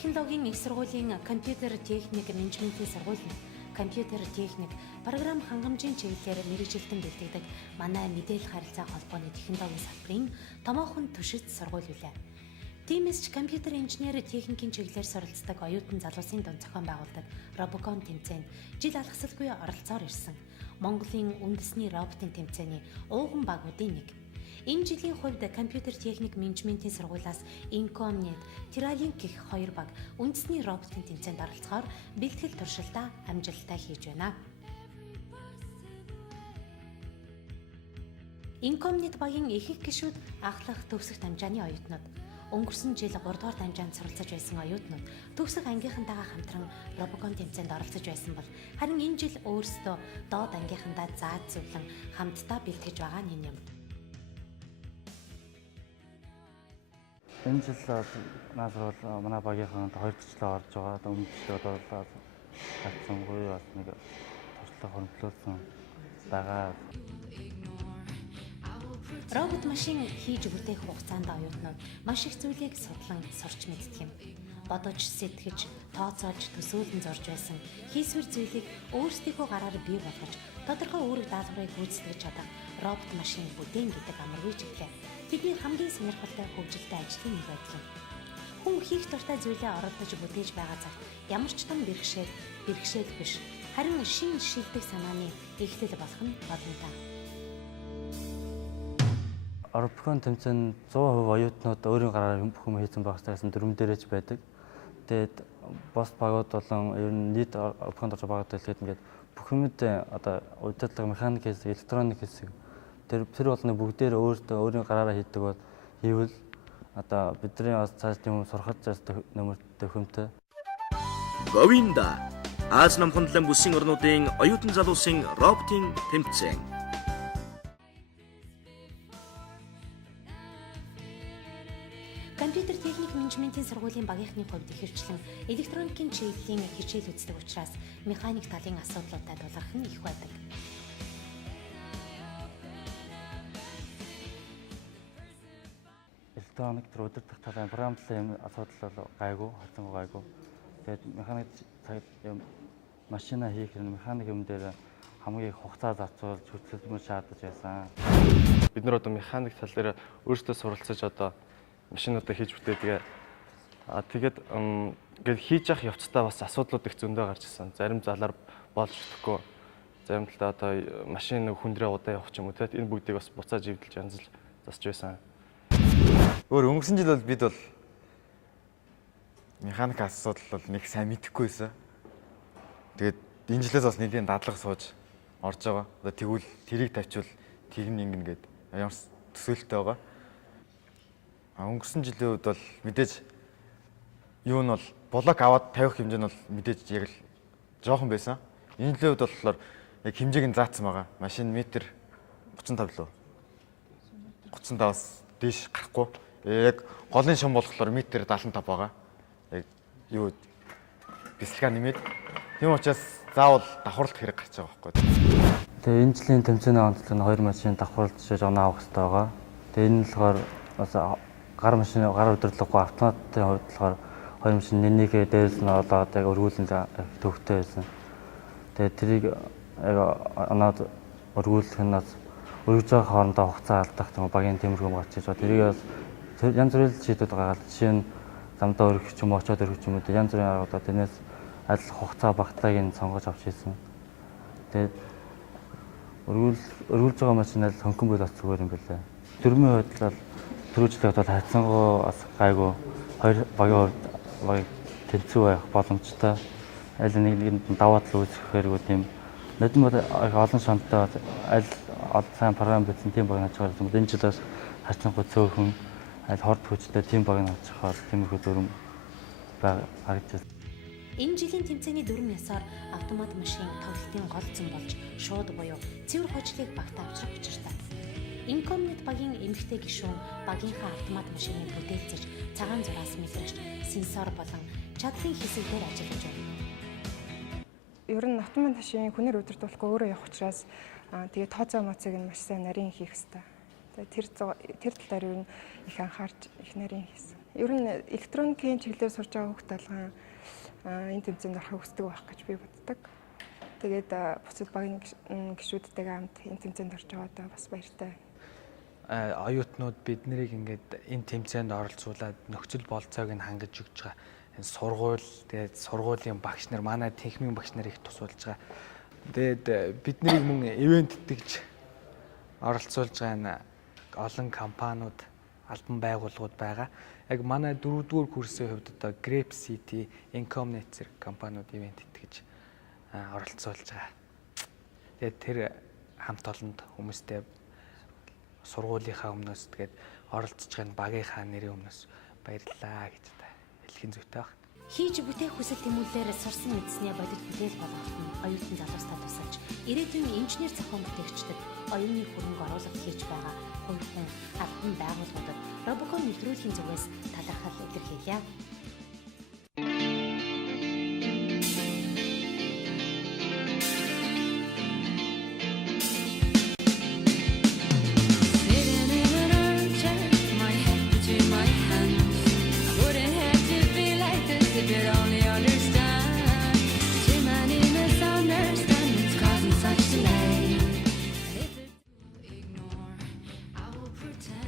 технологийн их сургуулийн компьютер техник менежментийн сургуулийн компьютер техник, програм хангамжийн чиглэлээр мэргэжилтэн бэлтгэдэг манай мэдээлэл харилцаа холбооны технологийн салбарын томоохон түшигт сургууль үлээ. Тиймээс ч компьютер инженер техникийн чиглэлээр суралцдаг оюутан залуусын дунд зохион байгуулдаг Robocon тэмцээнд жил алгасалгүй оролцоор ирсэн Монголын үндэсний роботын тэмцээний ууган багуудын нэг. Энэ жилийн хувьд компьютер техник менежментийн сургуулиас Incomnet, Terralink гэх хоёр баг үндэсний роботын тэмцээнд оролцохоор бэлтгэл туршилтаа амжилттай хийж байна. Incomnet багийн ихэнх гишүүд ахлах төгсөх дамжааны оюутнууд. Өнгөрсөн жил 3 дугаар дамжаанд суралцаж байсан оюутнууд төгсөх ангийнхантайгаа хамтран Robocon тэмцээнд оролцож байсан бол харин энэ жил өөрсдөө доод ангийнхандаа зааж зөвлөн хамтдаа бэлтгэж байгаа нь юм. Энэ жил нас бол манай багийнхан 2 төчлөө орж байгаа. Өмнө төслөд бол хатсангүй бас нэг туршлага хөндлөсөн байгаа. Робот машин хийж бүтээх хугацаанд оюутнууд маш их зүйлийг судлан сурч мэддэг юм. Бодож, сэтгэж, тооцоолж, төсөөлөн зорж байсан хийсвэр зүйлийг өөрсдийнхөө гараар бий болгож, тодорхой үүрэг даалгаврыг гүйцэтгэж чадах робот машин бүтээн гэдэг амаргүй чиглэл. Тэдний хамгийн сонирхолтой хөгжилтэй ажлын нэг байдаг юм. Хүн хийх дуртай зүйлээ оролдож бүтээж байгаа цагт ямар ч том бэрхшээл биш. Харин шин шилдэг санааны эхлэл болох нь боломжтой. Robocon тэмцээнд 100% оюутнууд өөрийн гараар бүх юм хийсэн байх гэсэн дүрм дээрэж байдаг. Тэгээд бос багууд болон ер нь нийт Robocon дор багууд хэлгээд ингээд бүх юмд одоо удирдлага, механик хэсэг, электроник хэсэг тэр болгоны бүгдээр өөртөө өөрийн гараараа хийдэг бол хийвэл одоо бидний бас цааш тийм сурахад зайлшгүй нөмөртэй хүмтэй. Говинда Аз намхан далайн бүсийн орнуудын оюутан залуусын роботын тэмцээн. Компьютер техник менежментийн сургуулийн багийнхны хувьд ихэвчлэн электроникийн чиглэлийн хичээл үздэг учраас механик талын асуудлуудад тулгарх нь их байдаг. Электроник төр удирдах талын програмлалын асуудал бол гайгүй, хацсангүй гайгүй. Тэгээд механик цагт юм машина хийх механик юм дээр хамгийн их хугацаа зарцуулж хөдөлгөөн шаардаж байсан. Бид нар одоо механик тал дээр өөрсдөө суралцаж одоо машинуудаа хийж бүтээдэг. Тэгээд ингээд хийж явах явцдаа бас асуудлууд их зөндөө гарч ирсэн. Зарим залаар болж өгөхгүй. Зарим талдаа одоо машин хүндрээ удаа явах ч юм уу. Тэгээд энэ бүгдийг бас буцааж ивдэлж янзлж засч байсан. Өнгөрсөн жил бол бид бол механик асуудал бол нэг сайн мэдэхгүй байсан. Тэгээд энэ жилээс бас нэлийн дадлага сууж орж байгаа. Одоо тэгвэл тэрийг тавьчвал тэг нь ингэн гээд ямар төсөөлттэй байгаа. Өнгөрсөн жилийн үед бол мэдээж юу нь бол блок аваад тавих хэмжээ нь бол мэдээж яг л жоохон байсан. Энэ жилийн үед болохоор яг хэмжээг нь заасан байгаа. Машин метр 35 лөө. 35-аас дээш гарахгүй. Яг голын шум болохоор метр 75 байгаа. Яг юу бясалгаа нэмээд тийм учраас заавал давхарлалт хэрэг гарч байгаа байхгүй. Тэгээ энэ жилийн тэмцээний онцлог нь 2 машин давхарлаж оноо авах хэрэгтэй байгаа. Тэгээ энэ нь болохоор бас гар удирдлагын автоматын хувьд болохоор 2 машин нэнийгээ дээрээс нь олоод яг өргүүлэн төвхтэй байсан. Тэгээ тэрийг яг оноод өргүүлэх нь бас өргөж байгаа хоорондоо хугацаа алдах юм багийн тиймэрхүү гарч иж байгаа. Тэрийг бас янз бүрийн шийдвэрүүд гаргаад жишээ нь замдаа өргөх ч юм уу, очоод өргөх ч юм уу янз бүрийн аргуудаа тэрнээс адил хугацаа багтааг нь сонгож авч ийсэн. Тэгээд өргүүлж байгаа машин аль хөнгөн бол бас зүгээр юм билээ. Дөрмийн хувьд бол түрүүжлээд бол хайцсангуу бас гайгүй хоёр багийн хувьд тэнцүү байх боломжтой. Аль нэгэнд даваад л үүсгэхээр тийм нодон бол олон шонтой аль сайн програм бичсэн тийм баг наачихаар юм. Энэ жилээс хайцсангуу цөөхөн аль хорд хүчтэй тийм баг наачихаар тиймэрхүү дүрм харагдаж байна. Энэ жилийн тэмцээний дүрм ёсоор автомат машин тоглолтын гол зам болж шууд буюу цэвэр хожлыг багт авчрах учиртай. Incomnet багийн эмэгтэй гишүүн багийнхаа автомат машиныг бүтээлцэж цагаан зураас мэдрэгч сенсор болон чадлын хэсэгдээр ажиллаж байна. Ер нь автомат машин хүнээр удирдуулахгүй өөрөө явах учраас тэгээ тооцоо моцыг нь маш сайн нарийн хийх хэрэгтэй. Тэгээ тэр талаар ер нь их анхаарч их нарийн хийсэн. Ер нь электроникийн чиглэлээр сурж байгаа хүүхд алган энэ тэмцээнд орохыг хүсдэг байх гэж би боддог. Тэгээд бусад багийн гишүүдтэйгээ хамт энэ тэмцээнд орж байгаадаа бас баяртай. Оюутнууд бид нарыг ингээд энэ тэмцээнд оролцуулаад нөхцөл болцоог нь хангаж өгч байгаа. Энэ сургууль, тэгээд сургуулийн багш нар, манай техникийн багш нар их тусуулж байгаа. Тэгээд бид нарыг мөн ивент тэгж оролцуулж байгаа олон компаниуд, албан байгууллагууд байгаа. Яг манай 4-р курсын хувьд одоо Grape City, Incomnet зэрэг компаниуд ивент итгэж оролцуулж байгаа. Тэгээд тэр хамт олонд хүмүүстэй сургуулийнхаа өмнөөс тэгээд оролцож байгаа багийнхаа нэрийн өмнөөс баярлалаа гэж хэлхийн зүйтэй байна. Хийж бүтээх хүсэл тэмүүлэлээр сурсан мэдснээ бодит бүтээл болгоход нь оюутан залуустай тусалж ирээдүйн инженер зохион бүтээгчдэд оюуны хөрөнгө оруулалт хийж байгаа хувь хүн албан байгууллагуудад Робокон нэвтрүүлгийн зүгээс талархал илэрхийлье.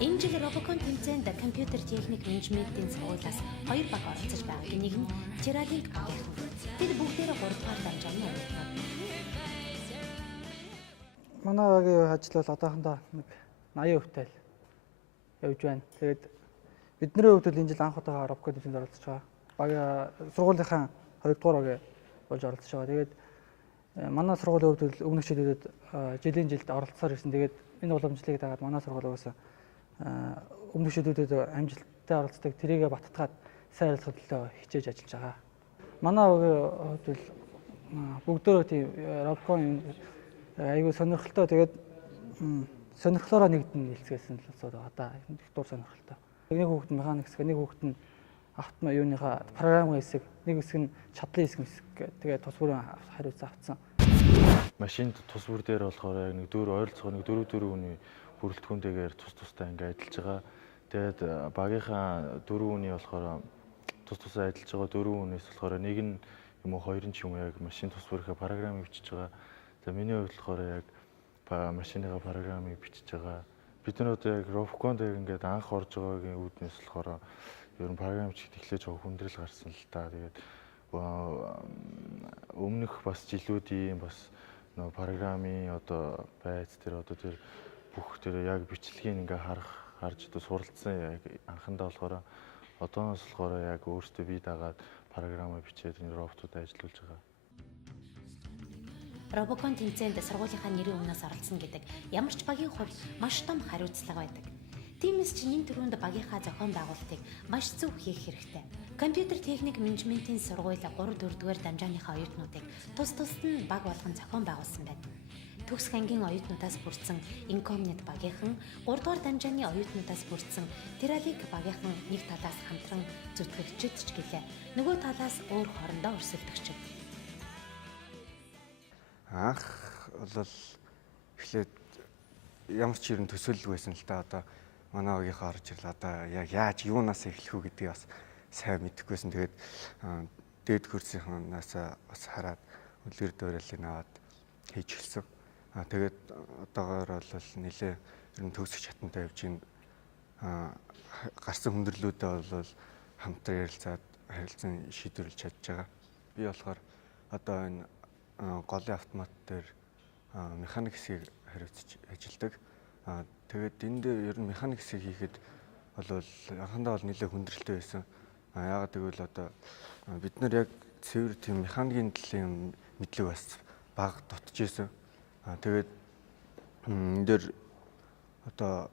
Энэ жил Робокон тэмцээнд компьютер техник менежментийн сургуулиас 2 баг оролцож байгаа. Энийг нь Тералинк багийнхан. Тэд бүгдээрээ 3 дугаар дамжааны оюутнууд. Манай багийн ажил бол одоохондоо нэг 80% л явж байна. Тэгээд бидний хувьд бол энэ жил анх удаага Робокон тэмцээнд оролцож байгаа. Багийн сургуулийнхаа 2 дугаар багийн болж оролцож байгаа. Тэгээд манай сургуулийн хувьд бол өмнөх жилүүдэд жилийн жилд оролцсоор ирсэн. Тэгээд энэ уламжлалыг дагаад манай сургуулиас өмнөх жилүүдэд амжилттай оролцдог тэрийгэ баттгаад сайн харилцах төлөө хичээж ажиллаж байгаа. Манай хувьд бол бүгдөө тийм Робокон айгүй сонирхолтой. Тэгээд сонирхлоороо нэгдэн хэлцгээсэн л одоо их дур сонирхолтой. Нэг хүүхэд механик хэсэг, нэг хүүхэд нь автомат юуныхаа програмын хэсэг, нэг хэсэг нь чадлын хэсэг тэгээд тус бүрийн хариуцсан авцсан. Машинд тус бүр дээр болохоор яг нэг ойролцоогоо нэг 4 хүний бүрэлдэхүүнтэйгээр тустай ингээд ажиллаж байгаа. Тэгээд багийнхаа 4 хүний болохоор тусаа ажиллаж байгаа 4 хүнээс болохоор нэг нь юм уу 2 ч юм уу яг машин тус бүрийнхаа програмыг бичиж байгаа. За миний хувьд болохоор яг машиныхаа програмыг бичиж байгаа. Бид нар одоо яг Робоконд ингээд анх орж байгаагийн үүднээс болохоор ер нь програм бичих эхлэж байгаа хүндрэл гарсан л та. Тэгээд өмнөх бас жилүүдийн бас нөгөө програмын одоо байц тэр одоо тэр бүх тэр яг бичлэгийг ингээ харж одоо суралцсан яг анхандаа болохоор одооноос болохоор яг өөртөө бие дагаад програмаа бичээд энэ роботуудад ажиллуулж байгаа. Робокон тэмцээнд сургуулийнхаа нэрийн өмнөөс оролцсон гэдэг ямар ч багийн хувьд маш том хариуцлага байдаг. Тиймээс ч энэ төрөнд багийнхаа зохион байгуулалтыг маш зөв хийх хэрэгтэй. Компьютер техник менежментийн сургууль 3-4-р дамжааныхаа оюутнуудыг тус тусад нь баг болгон зохион байгуулсан байна. Төгсөх ангийн оюутнуудаас бүрдсэн Incomnet багийнхан, 3-р дамжааны оюутнуудаас бүрдсэн Teralink багийнхан нэг талаас хамтран зүтгэгчид ч гэлээ. Нөгөө талаас өөр хоорондоо өрсөлдөгчид. Анх бол эхлээд ямар ч юм төсөөлөл байсан л да. Одоо манай багийнхаа орж ирлээ. Одоо яг яаж юунаас эхлэх үү гэдгийг бас сайн мэдэхгүйсэн. Тэгээд дээд курсынханаас бас хараад үлгэр дуурайлыг аваад хийж эхэлсэн. Тэгээд одоогоор бол нэлээ ер нь төгсөх чатантай явж ин гарсан хүндрэлүүдэд бол хамтран харилцан шийдвэрлэж чадж байгаа. Би болохоор одоо энэ голын автомат дээр механик хэсгийг хариуцж ажилладаг. Тэгээд энэ дээр ер нь механик хэсгийг хийхэд бол анхандаа бол нэлээ хүндрэлтэй байсан. Яагаад гэвэл одоо бид нар яг цэвэр тийм механикийн талын мэдлэг бас бага дутж ирсэн. Тэгээд энэ дээр одоо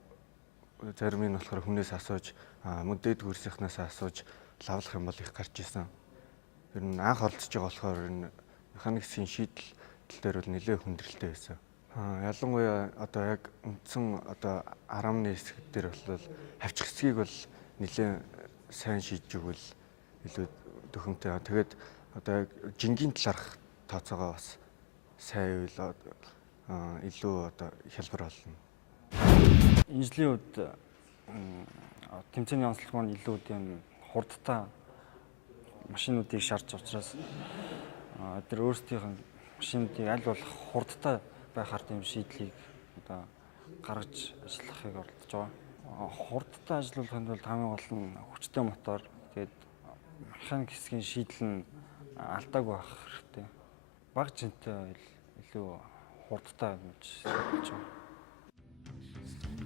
зарим нь болохоор хүнээс асууж, мөдөд хөрсийнхнээс асууж лавлах юм бол их гарч ирсэн. Ер нь анх оролцож байгаа болохоор энэ механикийн шийдэл дээр бол нэлээд хүндрэлтэй байсан. Ялангуяа одоо яг үндсэн одоо арамны хэсэг дээр бол хавчих хэсгийг бол нэлээд сайн шийдэж өгвөл илүү төхөмтэй. Тэгээд одоо яг жингийн талаарх тооцоогоо бас сайн үйл илүү одоо хялбар болно. Энэ жилийн үед тэмцээний онцлог маань илүү тийм хурдтай машинуудыг шаардж учраас тэр өөрсдийнх нь машинуудыг аль болох хурдтай байхаар тийм шийдлийг одоо гаргаж ажиллахыг оролдож байгаа. Хурдтай ажиллуулахын тулд хамгийн гол нь хүчтэй мотор, тэгээд механик хэсгийн шийдэл нь алдаагүй байх хэрэгтэй. Бага жинтэй илүү хурдтай гэж бодож байна.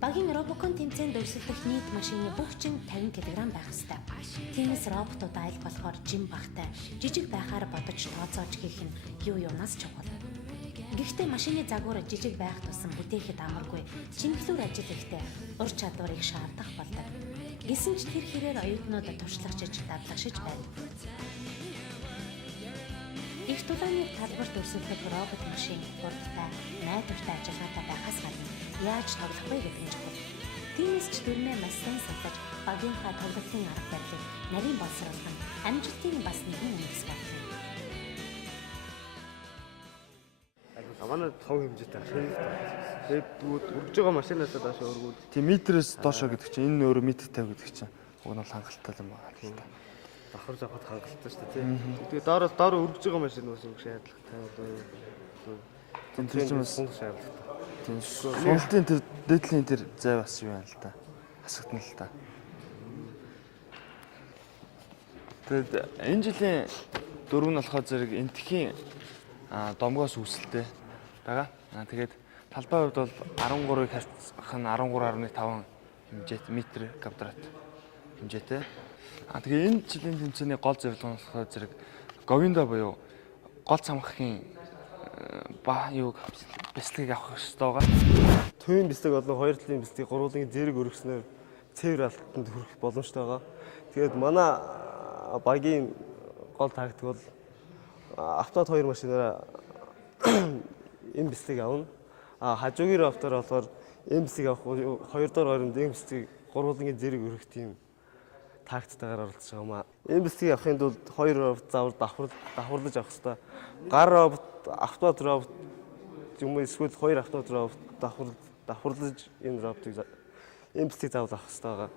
Багийн робокон тэмцээнд өрсөлдөх нийт машины бүх чин 50 кг байх ёстой. Тиймээс роботууд айл болохоор жим багтай, жижиг байхаар бодож тооцоож хийх нь юу юунаас чухал. Гэхдээ машины загвар жижиг байх тусам бүтээхэд амаргүй, чимэглүүр ажил ихтэй ур чадварыг шаардах болдог. Гэсэн ч тэр хэрээр оюутнууд туршлагачиж дадлагшиж байна. Их тулааны талбарт өрсөлдөх робот машин хурдтай, найдвартай ажиллагаатай байхаас гадна яаж тоглох вэ гэдэг нь чухал. Тиймээс ч дүрмээ маш сайн салтаж багийнхаа тоглолтын арга барилыг нарийн боловсруулах нь амжилтын бас нэгэн үндэс байна. Манай тав хэмжээтэй машин л та. Тэгээд үрж байгаа машинаас доош өргүүл. Тийм метрээс доошоо гэдэг чинь энэ өөрөө метр 50 гэдэг чинь уг нь бол хангалттай юм байна л та. Давхар завхад хангалттай шүү дээ тийм. Тэгээд дараа өргөж байгаа машин бас үг шаардлагатай одоо тэмцээнээс сунг шаардлагатай. Тийм сонголтын дээдлийн тэр зай бас юу байна л та. Асагдана л та. Тэгээд энэ жилийн дөрөв нь болохоор зэрэг энтхийн домгоос үүсэлтэй байгаа. Тэгээд талбай хувьд бол 13-ыг харьцах нь 13.5 хэмжээтэй метр квадрат хэмжээтэй. Тэгээ энэ жилийн тэмцээний гол зорилго нь болохоор зэрэг говинда буюу гол цамхгийн бяцлагыг авах хэрэгтэй байгаа. Төвийн бяцлаг болон хоёр талын бяцлагийг гурвуулын зэрэг өргөснөөр цэвэр алтанд хүрэх боломжтой байгаа. Тэгээд манай багийн гол тактик бол автод хоёр машинаараа энэ бяцлыг авна. Хажуугийн автоор болохоор энэ бяцлыг авах хоёр дахь хооронд энэ бяцлыг гурвуулын зэрэг өргөх тийм тактикаар оролцож байгаа маа. Энэ бяцлыг авахын тулд хоёр робот заавал давхарлаж авах хэрэгтэй. Гар робот, автод робот юм уу эсвэл хоёр автод робот давхарлаж энэ роботыг энэ бяцлыг заавал авах хэрэгтэй байгаа.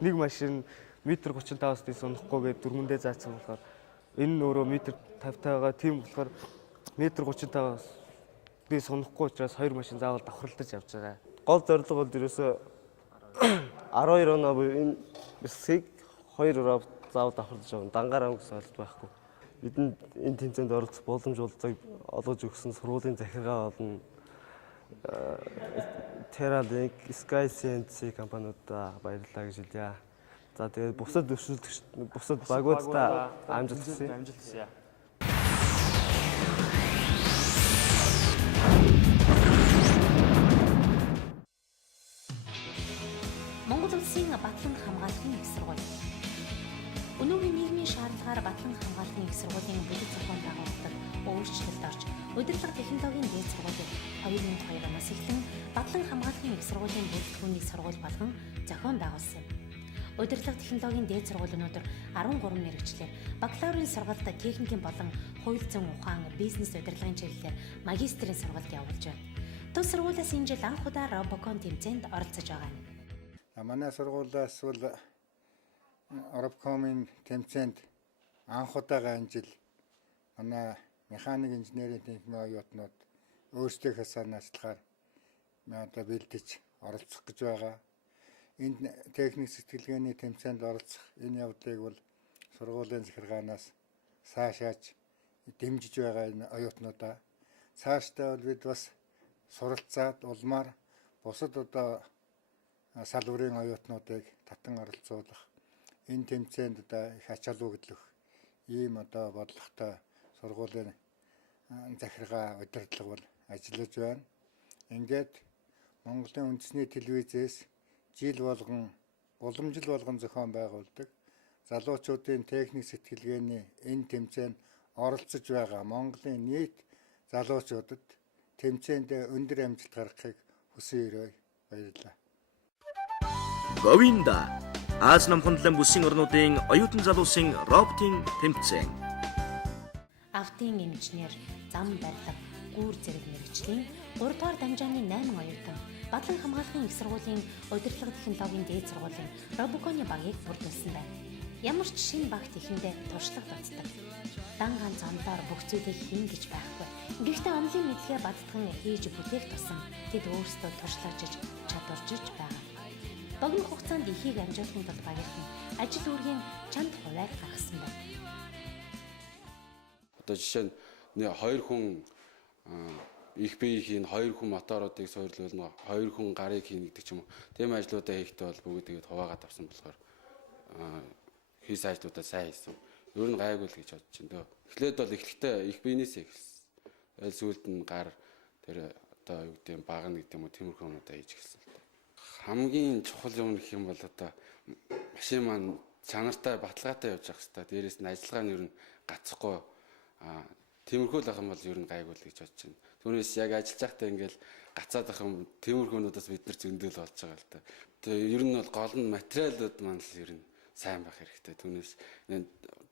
Нэг машин метр 35-аас дэс унахгүйгээд дөрмөндөө заасан болохоор энэ нь өөрөө метр 50 байгаа. Тийм болохоор метр 35-аас би сунахгүй учраас хоёр машин заавал давхарлаж явж байгаа. Гол зорилго бол ерөөсөө 12 оноо буюу энэ бяцлагийг хоёр робот заавал давхарлаж явна. Дангаар ам гэсэн ойлголт байхгүй. Бидэнд энэ тэмцээнд оролцох боломж олгож өгсөн сургуулийн захиргаа болон Terralink, SkyCNC компаниудаа баярлалаа гэж хэлье. За тэгээд бусад өрсөлдөгч бусад багуудаа амжилт хүсье. Монгол Улсын Батлан хамгааллын их сургууль. Өнөөгийн нийгмийн шаардлагаар Батлан хамгааллын их сургуулийн бүтэц зохион байгуулалтад өөрчлөлт орж, удирдлага технологийн дээд сургуулийг 2002 оноос эхлэн Батлан хамгааллын их сургуулийн бүрэлдэхүүний сургууль болгон зохион байгуулсан юм. Удирдлага технологийн дээд сургууль өнөөдөр 13 мэрэгчлэр бакалаврын сургалт техникийн болон хууль зүйн ухаан, бизнес удирдлагын чиглэлээр магистрийн сургалт явуулж байна. Тус сургуулиас энэ жил анх удаа робокон тэмцээнд оролцож байгаа юм. Манай сургуулиас бол робокомын тэмцээнд анх удаага энэ жил манай механик инженерийн техникийн оюутнууд өөрсдийнхөө санаачлахаар одоо бэлдэж оролцох гэж байгаа. Энэ техник сэтгэлгээний тэмцээнд оролцох энэ явдлыг бол сургуулийн захиргаанаас цаашааж дэмжиж байгаа энэ оюутнуудаа. Цаашдаа бол бид бас суралцаад улмаар бусад одоо салбарын оюутнуудыг татан оролцуулах энэ тэмцээнд одоо их ачаалал өгөх ийм одоо бодлоготой сургуулийн захиргаа удирдлага бол ажиллаж байна. Ингээд Монголын үндэсний телевизээс жил болгон уламжил болгон зохион байгуулдаг залуучуудын техник сэтгэлгээний энэ тэмцээнд оролцож байгаа Монголын нийт залуучуудад тэмцээнд өндөр амжилт гаргахыг хүсэн өрөө баярлалаа. Говинда Аз намхандлан бүсийн орнуудын оюутан залуусын роботын тэмцээн. Автын инженер, зам барилга, гүүр зэрэг мэргэжлийн 3 дугаар дамжааны 8 оюутан Батлан хамгааллын их сургуулийн удирдлага технологийн дээд сургуулийн робоконы багийг бүрдүүлсэн байна. ямар ч шинэ багт ихэндээ туршлага татдаг. Дан ганц онлоор бүх зүйлийг хийн гэж байхгүй. Гэхдээ онлын мэдлэгээ бадтхан хийж бүтээх тусам тэд өөрсдөө туршлагажиж чадваржиж байгаа. Богино хугацаанд ихийг амжуулахын тулд багийнхан ажил үүргийн чанд хувиар гаргасан байна. Одоо жишээ нь хоёр хүн их биеийн хоёр хүн моторуудыг суйрлуулна, хоёр хүн гарыг хийнэ гэдэг ч юм уу. Тийм ажлуудаа хийхдээ бол бүгд тэгээд хуваагаад авсан болохоор хийсэн ажлуудаа сайн хийсэн. Ер нь гайгүй л гэж бодож байна. Эхлээд бол эхлэхдээ их биенээсээ эхэлсэн. Сүүлд нь гар тэр одоо юу гэдэг багна гэдэг юм уу тиймэрхүү юмудаа хийж эхэлсэн. Хамгийн чухал юм гэх юм бол одоо машин маань чанартай баталгаатай явж явах хэрэгтэй. Дээрээс нь ажиллагаа нь ер нь гацхгүй тиймэрхүү л ах юм бол ер нь гайгүй л гэж бодож байна. Түүнээс яг ажиллаж байхдаа ингээл гацаад ах юм тиймэрхүүнүүдээс бид нар зөндөл болж байгаа л та. Тэгээ ер нь бол гол нь материалууд маань л ер нь сайн байх хэрэгтэй. Түүнээс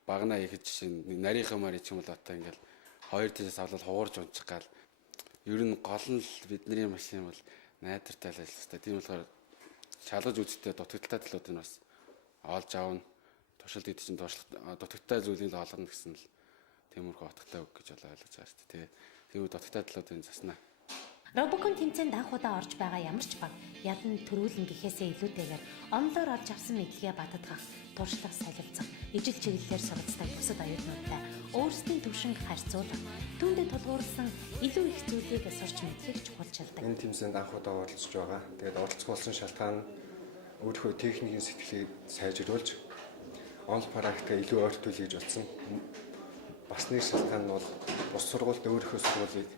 багнаа их жишээ нь нарийнхан мари ч юм бол одоо ингээл хоёр тийшээс аваад хуурж унчих гал ер нь гол нь л бидний машин бол найдвартай л ажиллах хэрэгтэй. Тийм болохоор шалгаж үзтээ дутагдaltaй талуудыг бас олж аавна. Туршилт гэдэг чинь дутагдaltaй зүйлийг л олгоно гэсэн л тиймэрхүү утгатай үг гэж ойлгож байгаа шүү дээ. Тэгээ дутагдaltaй талуудыг заснаа. Робокон тэмцээнд анх удаа орж байгаа ямар ч баг ядан төрүүлэн гэхээсээ илүүтэйгээр онлоор олж авсан мэдлэгээ баддгах, туршлага солилцох, ижил чиглэлээр суралцдаг бусад оюутнуудтай өөрсдийн төвшинг харьцуулах, түүндээ тулгуурласан илүү их зүйлийг сурч мэдхийг чухалчилдаг. Энэ тэмцээнд анх удаа оролцож байгаа. Тэгээд оролцох болсон шалтгаан нь өөрийнхөө техникийн сэтгэлийг сайжруулж, онл практикаа илүү ойртуулж хийж болсон. Бас нэг шалтгаан нь бол бус сургуультай өөрийнхөө сургуулийг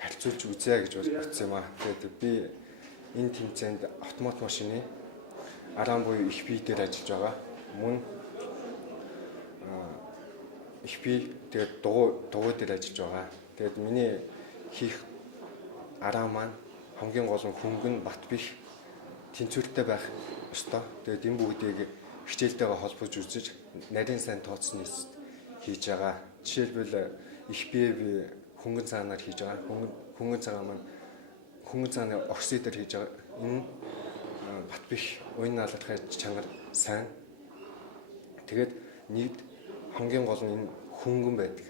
харьцуулж үзье гэж бодсон юм аа. Тэгээд би энэ тэмцээнд автомат машины аран буюу их бие дээр ажиллаж байгаа. Мөн их бие тэгээд дугуй дээр ажиллаж байгаа. Тэгээд миний хийх аран маань хамгийн гол нь хөнгөн бат бих тэнцвэртэй байх ёстой. Тэгээд энэ бүгдийг хичээлтэйгээ холбож үзэж нарийн сайн тооцны хийж байгаа. Жишээлбэл их бие би хөнгөн цаанаар хийж байгаа. Хөнгөн цагаан маань хөнгөн цааны оксидээр хийж байгаа. Энэ бат бих уян наалгахын чанар сайн. Тэгээд нийт хамгийн гол нь энэ хөнгөн байдаг.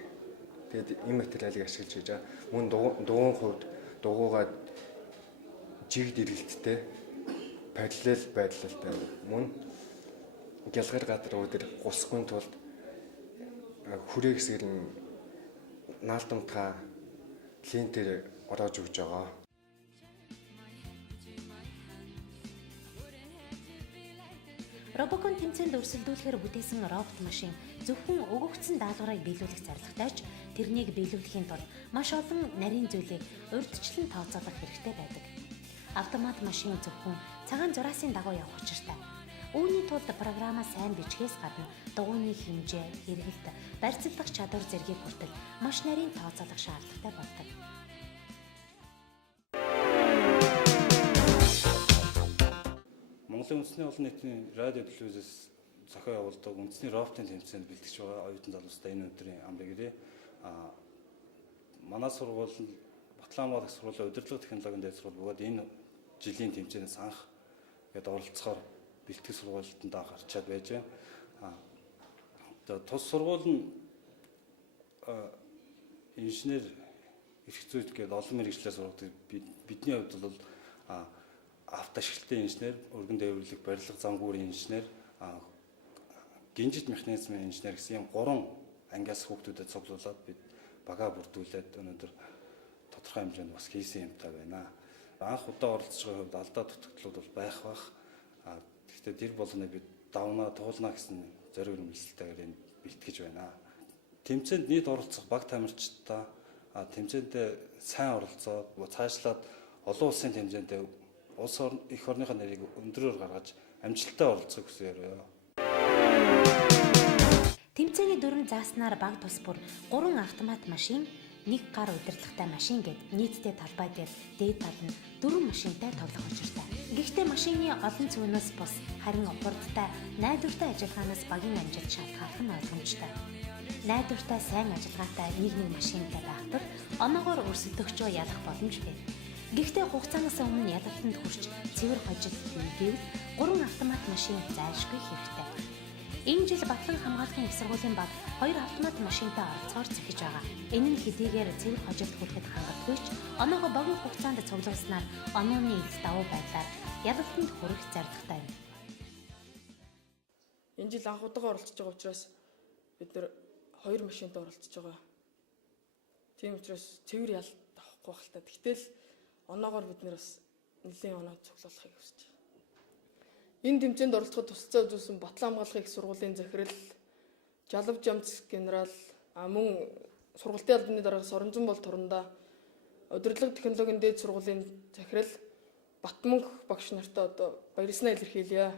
Тэгээд энэ материалыг ашиглаж хийж байгаа. Мөн дугуйн хувьд дугуйгаа жиг дэргэлттэй параллел байдлaalтай мөн гялгар гадар өдөр гусгүй тулд хүрээ хэсгэр нь наалтамтаа клиентээр ороож өгч байгаа. Робокон тэмцээнд өрсөлдүүлэхээр бүтээсэн робот машин зөвхөн өгөгдсөн даалгаврыг биелүүлэх зорилготой ч тэрнийг биелүүлэхийн тулд маш олон нарийн зүйлийг урьдчилан тооцоолох хэрэгтэй байдаг. Автомат машин зөвхөн цагаан зураасын дагуу явах учиртай. Үүний тулд програмаа сайн бичгээс гадна дугуйны хэмжээ, хэрэгэлт, барьцлах чадвар зэргийг хүртэл маш нарийн тооцоолох шаардлагатай болдог. Монголын үндэсний олон нийтийн радио телевизээс зохио явуулдаг үндэсний роботын тэмцээнд бэлтгэж байгаа оюутан залуустай энэ өдрийн амрагирээ. Манай сургууль нь Батлан их сургуулийн удирдлага технологийн дээд сургууль бөгөөд энэ жилийн тэмцээнээс анх гээд оролцохоор бэлтгэх сургуульд гарчаад байж байна. Тус сургууль нь инженер эрх зүйд гээд олон мэргэжлээр сургадаг. Бидний хувьд бол автоашиглалтын инженер, өргөн дээвэрлэх, барилга, зам гүүрийн инженер, гинжит механизмын инженер гэсэн юм 3 ангиас хүүхдүүдэд цуглуулад бид бага бүрдүүлээд өнөөдөр тодорхой хэмжээнд бас хийсэн юмтай байна. Анх удаа оролцож байгаа хувьд алдаа дутагдлууд бол байх бах. Гэхдээ тэр болгоныг бид давна туулна гэсэн зориг эрмэлзэлтэйгээр энэ бэлтгэж байна. Тэмцээнд нийт оролцох баг тамирчдаа тэмцээнд сайн оролцоод цаашлаад олон улсын тэмцээнд улс их орныхоо нарыг өндөрөөр гаргаж амжилттай оролцохыг хүсээрээ. Тэмцээний дүрм зааснаар баг тус бүр 3 автомат машин, 1 гар удирдлагатай машин гэд нийтдээ талбай дээр дээд тал нь 4 машинтай тоглох учиртай. Гэхдээ машины олон цөөнөөс бус харин хурдтай, найдвартай ажиллагаанаас багийн амжилт шалтгаалх нь ойлгомжтой. Найдвартай, сайн ажиллагаатай нэг машинтай байх тул оноогоор өрсөлдөгчөө ялах боломж бий. Гэхдээ хугацаанаас өмнө ялалтанд хүрч цэвэр хожил хийвэл 3 автомат машин зайлшгүй хэрэгтэй. Энэ жил Батлан хамгааллын их сургуулийн баг 2 автомат машинтай оролцоор захиж байгаа. Энэ нь хэдийгээр цэвэр хожилт хүрэхэд хангалтгүй ч оноогоо богино хугацаанд цуглуулснаар онооны эд давуу байдлаар ялалтанд хүрэх зорилготой юм. Энэ жил анх удаага оролцож байгаа учраас бид нэр 2 машинтай оролцож байгаа. Тийм учраас цэвэр ялалт авахгүй байх л та. Гэтэл оноогоор бид нэр бас нэлийн оноо цуглуулахыг хүсэж байна. Энэ тэмцээнд оролцоход тусалцаа үзүүлсэн Батлан хамгааллын их сургуулийн захирал, Жалав Жамц генерал, мөн сургалтын албаны дарга Соронзон бол Турандаа, удирдлага технологийн дээд сургуулийн захирал Батмөнх багш нартай одоо баярлалаа илэрхийлье.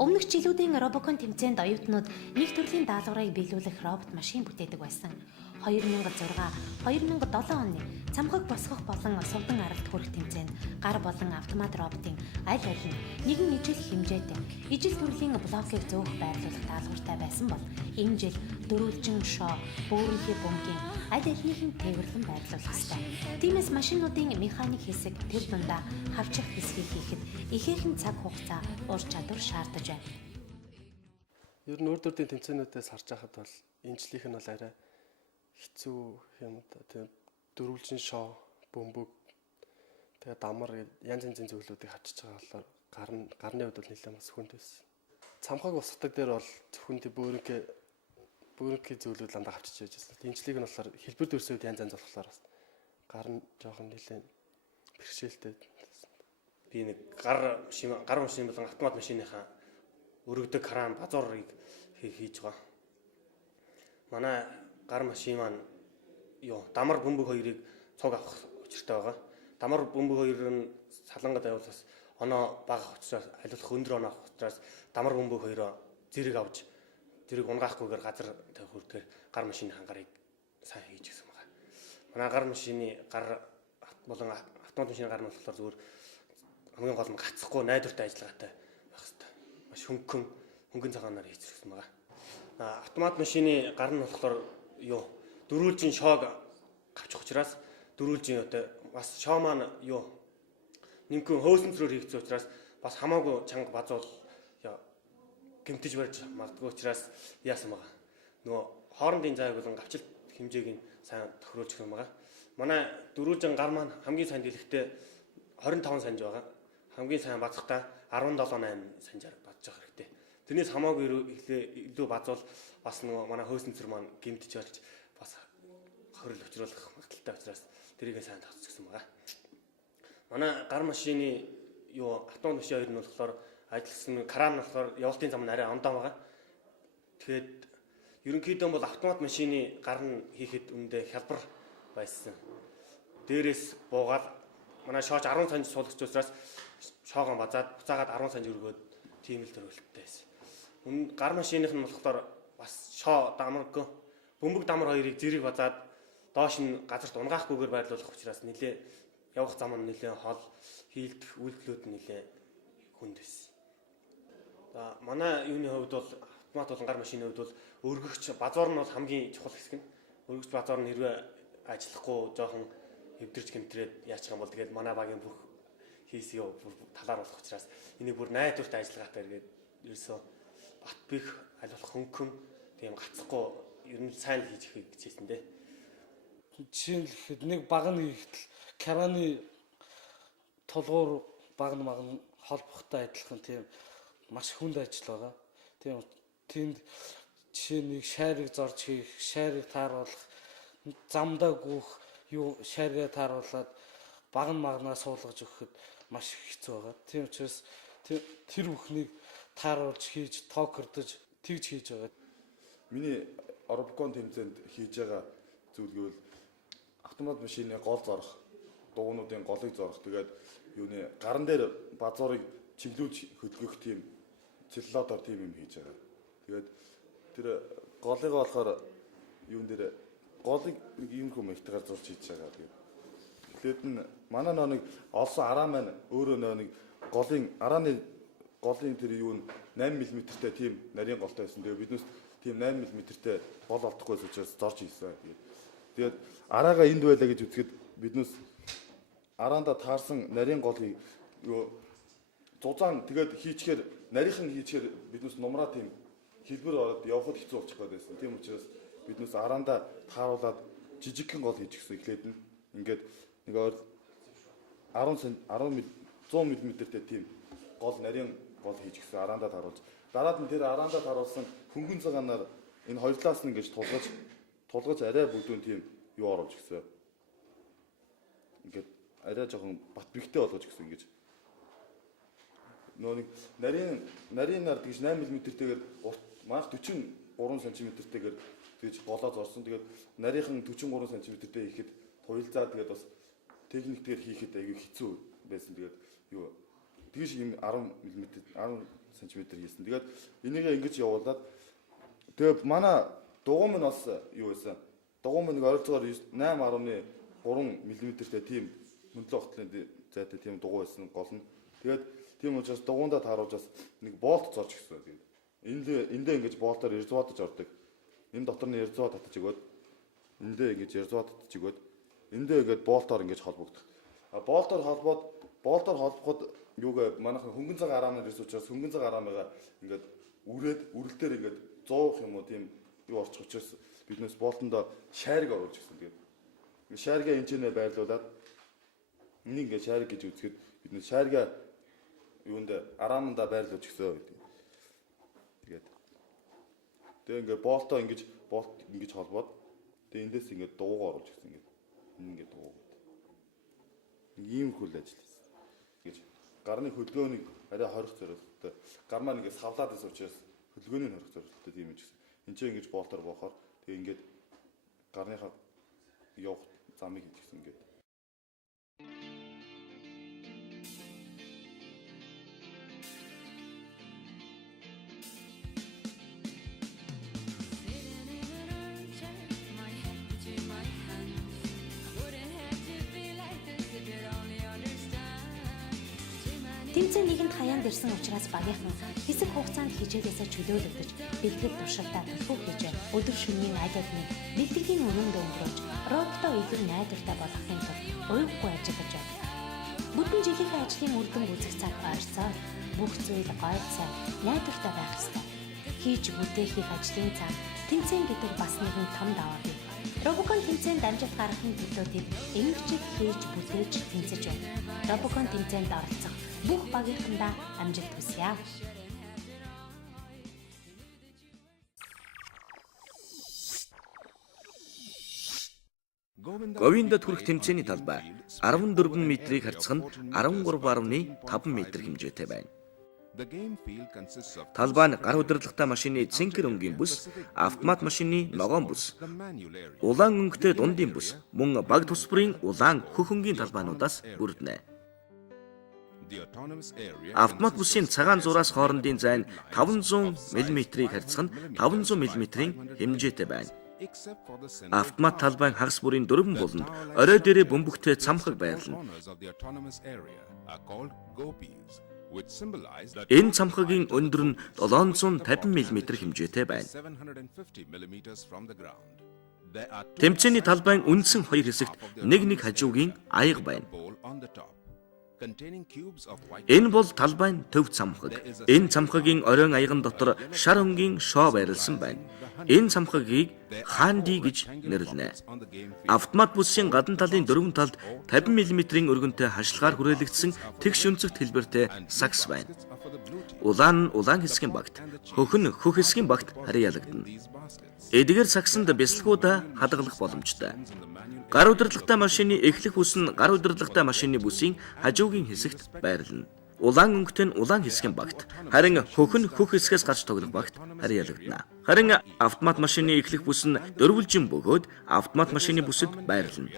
Өмнөх жилүүдийн Робокон тэмцээнд оюутнууд нэг төрлийн даалгаврыг биелүүлэх робот машин бүтээдэг байсан. 2006-2007 оны цамхаг босгох болон сувдан аралд хүрэх тэмцээнд гар болон автомат роботын аль аль нь нэгэн ижил хэмжээтэй ижил төрлийн блокийг зөөх байрлуулах даалгавартай байсан бол энэ жил дөрвөлжин шоо, бөөрөнхий бөмбөгийн аль альнийхэн тээвэрлэн байрлуулах ёстой. Тиймээс машинуудын механик хэсэг тэр дундаа хавчих хэсгийг хийхэд ихээхэн цаг хугацаа, ур чадвар шаардаж байна. Ер нь өөртөө тэмцээнүүдээс харж байхад бол энэ жилийнх нь бол арай хэцүү юм да. Тэгээд дөрвөлжин шоо, бөмбөг, тэгээд амар янз янзын зүйлүүдийг хачиж байгаа болохоор гарны хувьд бол нэлээд бас хүнд байсан. Цамхаг босгодог дээр бол зөвхөн тий бөөрөнхий зүйлүүд ландаа хавчиж яж байсан. Энэ жилийнх нь болохоор хэлбэр төрсөд янз янз болохоор бас гар нь жоохон нэлээд бэрхшээлтэй. Би нэг гар машин болон автомат машиныхаа өргөдөг кран базуурыг хийж байгаа. Манай гар машин маань дамар бөмбөг хоёрыг цуг авах учиртай байгаа. Дамар бөмбөг хоёр нь салангад авахаас оноо бага учраас аливаалах өндөр оноо авах учраас дамар бөмбөг хоёроо зэрэг авч зэрэг унгаахгүйгээр газар тавих үрдгээр гар машины хангарыг сайн хийж гисэн байгаа. Манай гар машины болон автомат машины гар нь болохоор зүгээр хамгийн гол нь гацхгүй найдвартай ажиллагаатай байх хэрэгтэй. Маш хөнгөн цагаанаар хийчихсэн байгаа. Автомат машины гар нь болохоор дөрвөлжин шоог авчих учраас дөрвөлжин одоо бас шоо маань нэмхэн хөөсөнцрөөр хийгдсэн учраас бас хамаагүй чанга базуул гэмтэж барьж магадгүй учраас яасан байгаа. Нөгөө хоорондын зайг болон гавчилт хэмжээг нь сайн тохируулж гэх юм байгаа. Манай дөрвөлжин гар маань хамгийн сайн дэлгэхдээ 25 санж байгаа. Хамгийн сайн базахтаа 17-8 санжаар базж байгаа хэрэгтэй. Тэрнээс хамаагүй илүү базуул бас нөгөө манай хөөсөнцөр маань гэмтэж барьж бас хорил учруулах магадaltaй учраас тэрийг сайн тооцож гисэн байгаа. Манай гар машины автомат машин хоёр нь болохоор ажилласан кран нь болохоор явалтын зам нь арай ондоо байгаа. Тэгэхээр ерөнхийдөө бол автомат машины гар нь хийхэд үндэ хялбар байсан. Дээрээс буугаад манай шооч 10 санж суулгach учраас шоогоо базаад буцаагаад 10 санж өргөөд тийм л төрөлттэй байсан. Гар машиных нь болохоор бас шоо дамаргүй бөмбөг дамар хоёрыг зэрэг базаад доош нь газарт унгаахгүйгээр байрлуулах учраас нэлээ явах зам нь нэлээ хол хийлдэх үйлдэлүүд нь нэлээ хүнд байсан. За манай юуны хувьд бол автомат болон гар машины хувьд бол өргөгч базуур нь бол хамгийн чухал хэсэг нь. Өргөгч базуур нь хэрвээ ажиллахгүй жоохон эвдэрч гэмтрээд яачих юм бол тэгээд манай багийн бүх хийсгээ бүр талаар болох учраас энийг бүр найдвартай ажиллагаатай иргээд ерөөсөө бат бих аль болох хөнгөн тийм гацхгүй ер нь сайн хийж ихийг хичээсэн дээ. Жишээлбэл нэг баг нь хийхдээ краны толгуур баг нь холбохтой адилхан тийм маш хүнд ажил байгаа. Тийм тэнд жишээ нэг шайрыг зорж хийх, шайрыг тааруулах, замдаа гүөх, шайрыг тааруулаад баг нь магнаа суулгаж өгөхөд маш хэцүү байгаа. Тийм учраас тэр бүхнийг тааруулж хийж, токордож, тэгж хийж байгаа. Миний Робокон тэмцээнд хийж байгаа зүйл гэвэл автомат машины гол зорох, дугуйнуудын голыг зорох, тэгээд юуны гаран дээр базуурыг чиглүүлж хөдөлгөх тийм цэллодор тийм юм хийж байгаа. Тэгээд тэр голыг болохоор юун дээр голыг нэг юм хэмээгтэйгээр зурж хийж байгаа. Тэгээд нь манай нэг олсон араа маань өөрөө нэг голын тэр юу нь 8 мм-тэй тийм нарийн голтой байсан. Тэгээд биднээс тийм 8 мм-тэй гол олдохгүй учраас зорж хийсэн. Тэгээд араага энд байлаа гэж үзэхэд биднээс араанда таарсан нарийн голыг зузаан тэгээд хийчихээр нарийнхан хийчихээр биднээс нумраа тийм хэлбэр ороод явхад хэцүү болчих гээд байсан. Тийм учраас биднээс араандаа тааруулаад жижигхэн гол хийж гисэн эхлээд нь ингээд нэг 10 100 мм-тэй тийм гол нарийн гол хийж гисэн араандаа тааруулж. Дараад нь тэр араандаа тааруулсан хөнгөн цагаанаар энэ хоёр талаас нь ингэж тулгаж арай бүдүүн тийм юу оруулж гисэн. Ингээд арай жоохон бат бигтэй болгож гисэн ингэж. Нөө нэг нарийнаар тэгж 8 мм-тэйгээр маах 43 см-тэйгээр тэгж голоо зорсон. Тэгээд нарийнхан 43 см-тэй хийхэд туйлзаа тэгээд бас техникээр хийхэд аягүй хэцүү байсан. Тэгээд юу тэгж юм 10 мм 10 см хийсэн. Тэгээд энийг ингэж явуулаад тэгээд манай дугуй нь бас юу байсан. Дугуй нь нэг ойролцоогоор 8.3 мм-тэй тийм мөндлөө хотлын зайтай тийм дугуй байсан гол нь. Тэгээд тийм учраас дугуундаа тааруулж бас нэг болт зорж гисэн. Тэгээд эндээ ингэж болтоор ирзваадаж ордог. Энэ дотор нь ирзваа татж өгөөд эндээ ингэж ирзваа татж өгөөд эндээ ингэж болтоор ингэж холбогдох. Болтоор холбоход юугаа манайхан хөнгөн цаг араамаар ирсэн учраас хөнгөн цаг араамыгаа ингээд үрэлтээр ингээд 100 юм уу тийм юу орчих учраас биднээс болтондоо шаариг оруулж гисэн. Тэгээд шаригаа энэчнээ байрлуулад энийг ингээд шариг гэж үзэхэд биднээс шаригаа юунд арааманда байрлуулж гисэн. Тэгээд ингээд болт ингэж холбоод тэгээд эндээс ингээд дуугаа оруулж гисэн. Ингээд дуу. Ийм хөл ажил хийсэн. Гэж гарны хөдөлгөөнийг арай хорих зорилготой. Гармаа ингээд савлаад байсан учраас хөдөлгөөний хорих зорилготой тийм юм гэсэн. Энд чинь ингэж болтоор боохоор тэгээд ингээд гарныхаа явах замыг хийчихсэн ингээд. Тэмцээн нэгэнд хаяанд ирсэн учраас багийнхан хэсэг хугацаанд хичээлээсээ чөлөөлөгдөж бэлтгэл туршилтаа төлөвлөх хийж байна. Өдөр шөнийн аль алины бэлтгэлийн өрөөнд өнгөрөөж роботоо илүү найдвартай болгохын тулд уйвгүй ажиллаж байна. Бүтэн жилийнхээ ажлын үр дүн үзэх цаг ойрцоод бүх зүйл гойд сайн найдвартай байх ёстой. Хийж бүтээхийг ажлын цаана тэмцээн гэдэг бас нэгэн том даваа бий. Робокон тэмцээнд амжилт гаргахын төлөө ингэж хийж бүтээж тэмцэж байна. Робокон тэмцээнд оролцох бүх багийнхандаа амжилт хүсье. Говиндад хүрэх тэмцээний талбай 14 метрийг харьцах нь 13.5 метр хэмжээтэй байна. Талбай нь гар удирдлагатай машины цэнхэр өнгийн бүс, автомат машины ногоон бүс, улаан өнгөтэй дундын бүс, мөн баг тусбарын улаан хөх өнгийн талбайнуудаас бүрднэ. Автомат бүсийн цагаан зураас хоорондын зай нь 500 мм-ийг харьцах нь 500 мм-ийн хэмжээтэй байна. Автомат талбайн хагас бүрийн дөрвөн буланд орой дээрээ бөмбөгтэй цамхаг байрлана. Энэ цамхагийн өндөр нь 750 мм хэмжээтэй байна. Тэмцээний талбайн үндсэн хоёр хэсэгт нэг хажуугийн аяга байна. Энэ бол талбайн төв цамхаг. Энэ цамхагийн оройн аяган дотор шар өнгийн шоо байрлсан байна. Энэ цамхагийг хаанди гэж нэрлэнэ. Автомат бүсийн гадна талын дөрвөн талд 50 мм-ийн өргөнтэй хашлагаар хүрээлэгдсэн тэгш өнцөгт хэлбэртэй сакс байна. Улаан хэсгийн багт, хөх нь хөх хэсгийн багт харьяалагдана. Эдгээр саксанд бясалгуудаа хадгалах боломжтой. Гар удирдлагатай машины эхлэх бүс нь гар удирдлагатай машины бүсийн хажуугийн хэсэгт байрлана. Улаан өнгөтэй нь улаан хэсгийн багт, харин хөх нь хөх хэсгээс гарч тоглох багт харьяалагдана. Харин автомат машины эхлэх бүс нь дөрвөлжин бөгөөд автомат машины бүсэд байрлана.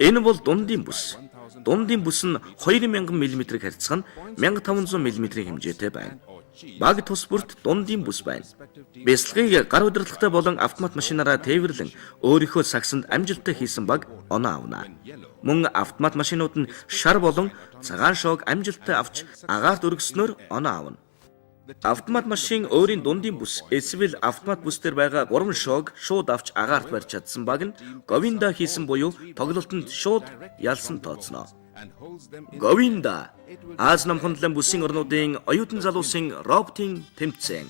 Энэ бол дундын бүс. Дундын бүс нь 2000 мм-ийг харьцах нь 1500 мм-ийн хэмжээтэй байна. Баг тус бүрт дундын бүс байна. Бясалгыг гар удирдлагатай болон автомат машинаараа тээвэрлэн өөрийнхөө саксанд амжилттай хийсэн баг оноо авна. Мөн автомат машинууд нь шар болон цагаан шоог амжилттай авч агаарт өргөснөөр оноо авна. Автомат машин өөрийн дундын бүс эсвэл автомат бүс дээр байгаа 3 шоог шууд авч агаарт барьж чадсан баг нь Говинда хийсэн буюу тоглолтод шууд ялсан тооцноо. Говинда Аз намхан бүсийн орнуудын оюутан залуусын роботын тэмцээн.